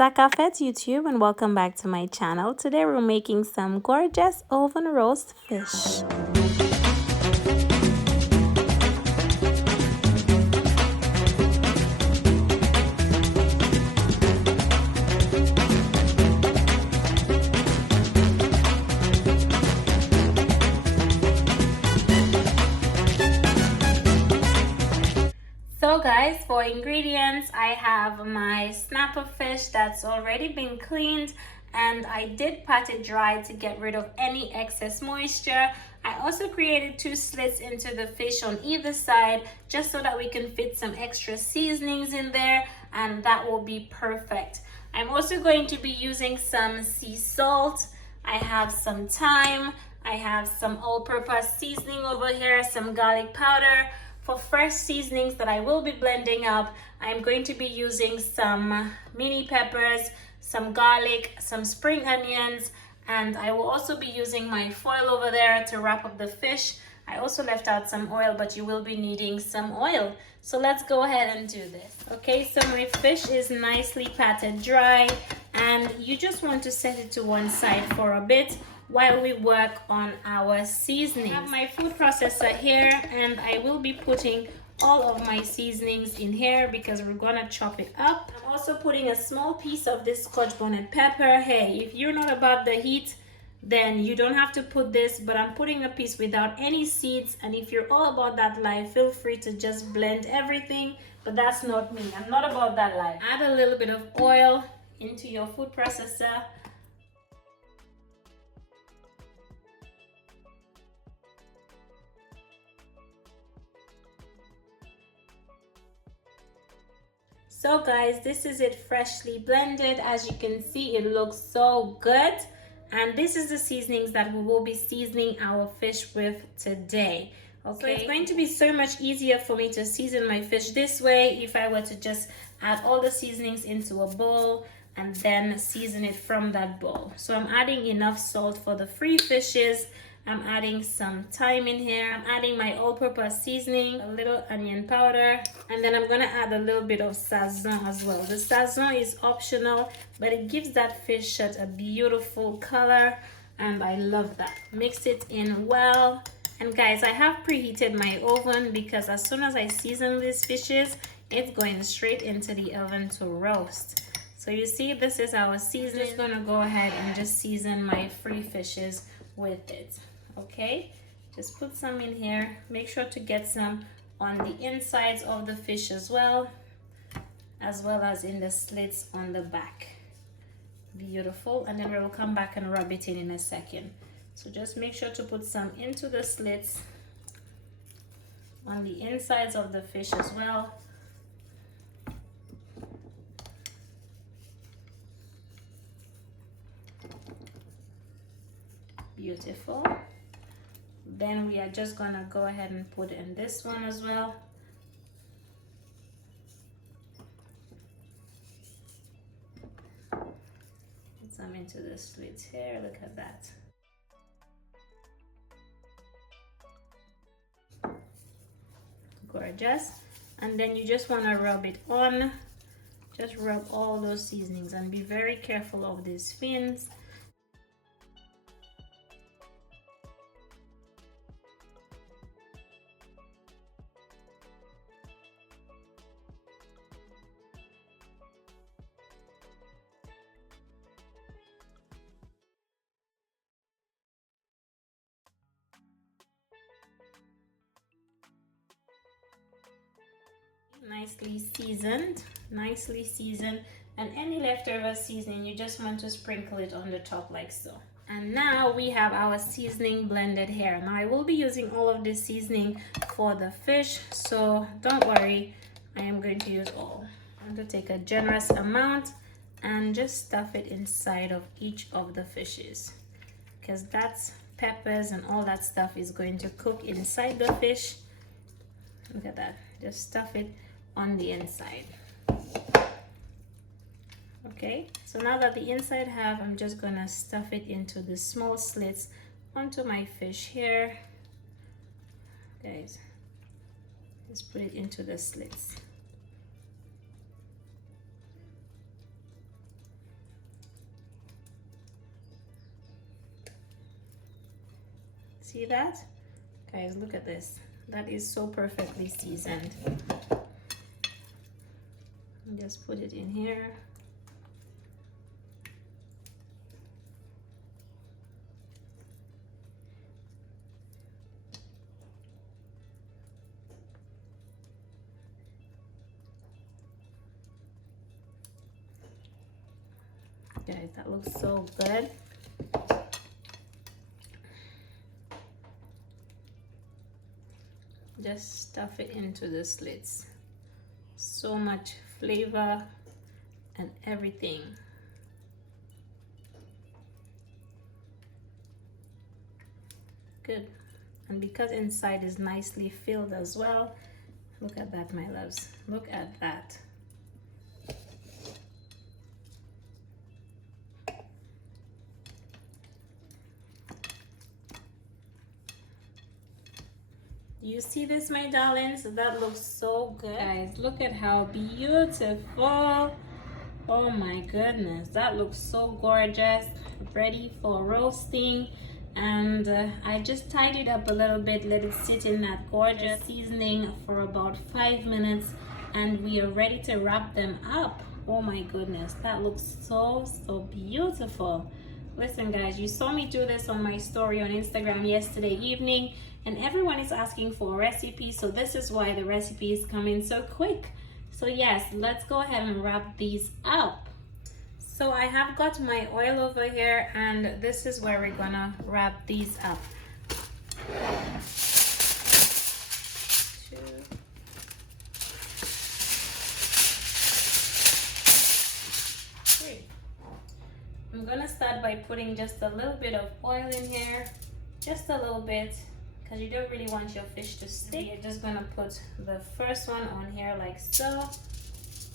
Sakafet YouTube, and welcome back to my channel. Today we're making some gorgeous oven roast fish. So guys, for ingredients, I have my snapper fish that's already been cleaned, and I did pat it dry to get rid of any excess moisture. I also created 2 slits into the fish on either side just so that we can fit some extra seasonings in there, and that will be perfect. I'm also going to be using some sea salt. I have some thyme. I have some all-purpose seasoning over here, some garlic powder. For fresh seasonings that I will be blending up, I'm going to be using some mini peppers, some garlic, some spring onions, and I will also be using my foil over there to wrap up the fish. I also left out some oil, but you will be needing some oil. So let's go ahead and do this. Okay, so my fish is nicely patted dry, and you just want to set it to one side for a bit while we work on our seasoning. I have my food processor here, and I will be putting all of my seasonings in here because we're gonna chop it up. I'm also putting a small piece of this scotch bonnet pepper. Hey, if you're not about the heat, then you don't have to put this, but I'm putting a piece without any seeds, and if you're all about that life, feel free to just blend everything, but that's not me. I'm not about that life. Add a little bit of oil into your food processor. So guys, this is it freshly blended. As you can see, it looks so good. And this is the seasonings that we will be seasoning our fish with today. Okay, so it's going to be so much easier for me to season my fish this way if I were to just add all the seasonings into a bowl and then season it from that bowl. So I'm adding enough salt for the free fishes. I'm adding some thyme in here. I'm adding my all-purpose seasoning, a little onion powder, and then I'm gonna add a little bit of Sazon as well. The Sazon is optional, but it gives that fish such a beautiful color, and I love that. Mix it in well. And guys, I have preheated my oven because as soon as I season these fishes, it's going straight into the oven to roast. So you see, this is our seasoning. I'm just gonna go ahead and just season my free fishes with it. Okay, just put some in here. Make sure to get some on the insides of the fish as well as in the slits on the back. Beautiful. And then we will come back and rub it in a second. So just make sure to put some into the slits on the insides of the fish as well. Beautiful. Then we are just gonna go ahead and put in this one as well. Put some into the slits here. Look at that. Gorgeous. And then you just want to rub it on. Just rub all those seasonings and be very careful of these fins. Nicely seasoned, and any leftover seasoning you just want to sprinkle it on the top like so. And now we have our seasoning blended here. Now I will be using all of this seasoning for the fish, so don't worry, I am going to use all. I'm going to take a generous amount and just stuff it inside of each of the fishes, because that's peppers and all that stuff is going to cook inside the fish. Look at that. Just stuff it on the inside. Okay, so now that the inside have, I'm just gonna stuff it into the small slits onto my fish here. Guys, just put it into the slits. See that? Guys, look at this. That is so perfectly seasoned. Just put it in here. Guys, that looks so good. Just stuff it into the slits. So much flavor and everything. Good. And because inside is nicely filled as well, look at that, my loves. Look at that. You see this, my darlings? That looks so good. Guys, look at how beautiful. Oh my goodness, that looks so gorgeous. Ready for roasting. And I just tied it up a little bit, let it sit in that gorgeous seasoning for about 5 minutes, and we are ready to wrap them up. Oh my goodness, that looks so beautiful. Listen guys, you saw me do this on my story on Instagram yesterday evening, and everyone is asking for a recipe, so this is why the recipe is coming so quick. So yes, let's go ahead and wrap these up. So I have got my oil over here, and this is where we're gonna wrap these up. 2. I'm gonna start by putting just a little bit of oil in here, just a little bit, because you don't really want your fish to stick. You're just gonna put the first one on here like so.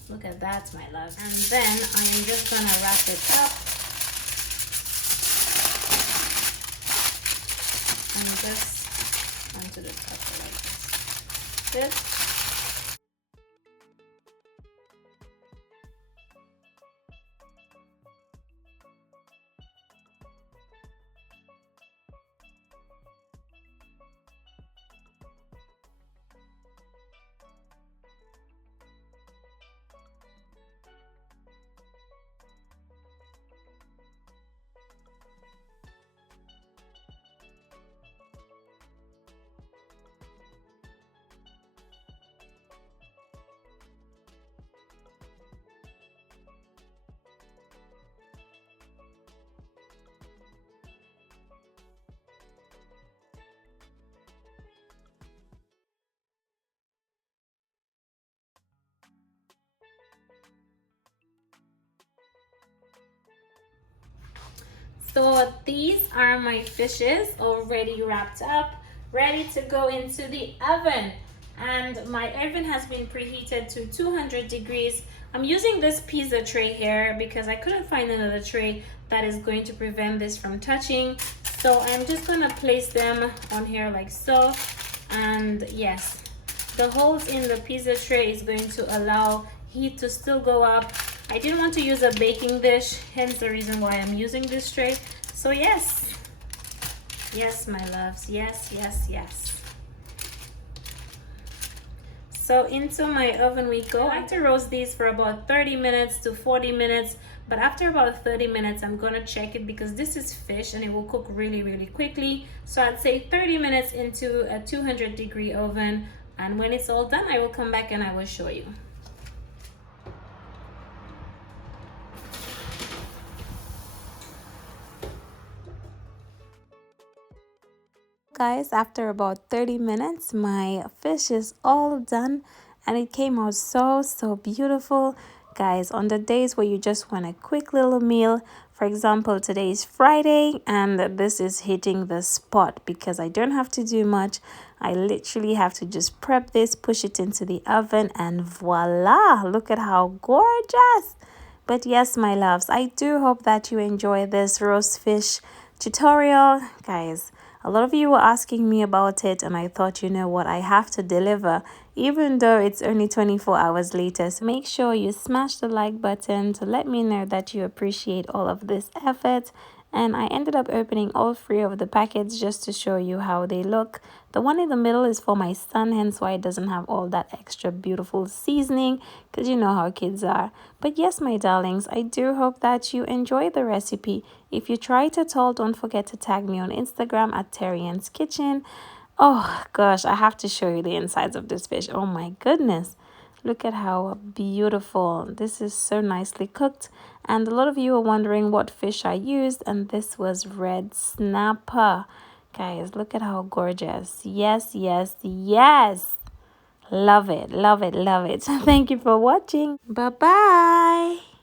Look at that, my love. And then I am just gonna wrap it up and just onto the top like this. Good. So these are my fishes already wrapped up, ready to go into the oven. And my oven has been preheated to 200 degrees. I'm using this pizza tray here because I couldn't find another tray that is going to prevent this from touching. So I'm just gonna place them on here like so. And yes, the holes in the pizza tray is going to allow heat to still go up. I didn't want to use a baking dish, hence the reason why I'm using this tray. So yes, my loves, yes. So into my oven we go. I like to roast these for about 30 minutes to 40 minutes, but after about 30 minutes I'm gonna check it because this is fish and it will cook really quickly. So I'd say 30 minutes into a 200 degree oven, and when it's all done I will come back and I will show you. Guys, after about 30 minutes my fish is all done and it came out so beautiful. Guys, on the days where you just want a quick little meal, for example today is Friday and this is hitting the spot because I don't have to do much. I literally have to just prep this, push it into the oven, and voila, look at how gorgeous. But yes, my loves, I do hope that you enjoy this roast fish tutorial. Guys, a lot of you were asking me about it and I thought, you know what, I have to deliver even though it's only 24 hours later. So make sure you smash the like button to let me know that you appreciate all of this effort, And I ended up opening all 3 of the packets just to show you how they look. The one in the middle is for my son, hence why it doesn't have all that extra beautiful seasoning, because you know how kids are. But yes, my darlings, I do hope that you enjoy the recipe. If you try it at all, don't forget to tag me on Instagram at TERRI-ANN'S Kitchen. Oh gosh, I have to show you the insides of this fish. Oh my goodness. Look at how beautiful. This is so nicely cooked. And a lot of you are wondering what fish I used, and this was red snapper. Guys, look at how gorgeous. Yes, yes, yes. Love it, love it, love it. Thank you for watching. Bye-bye.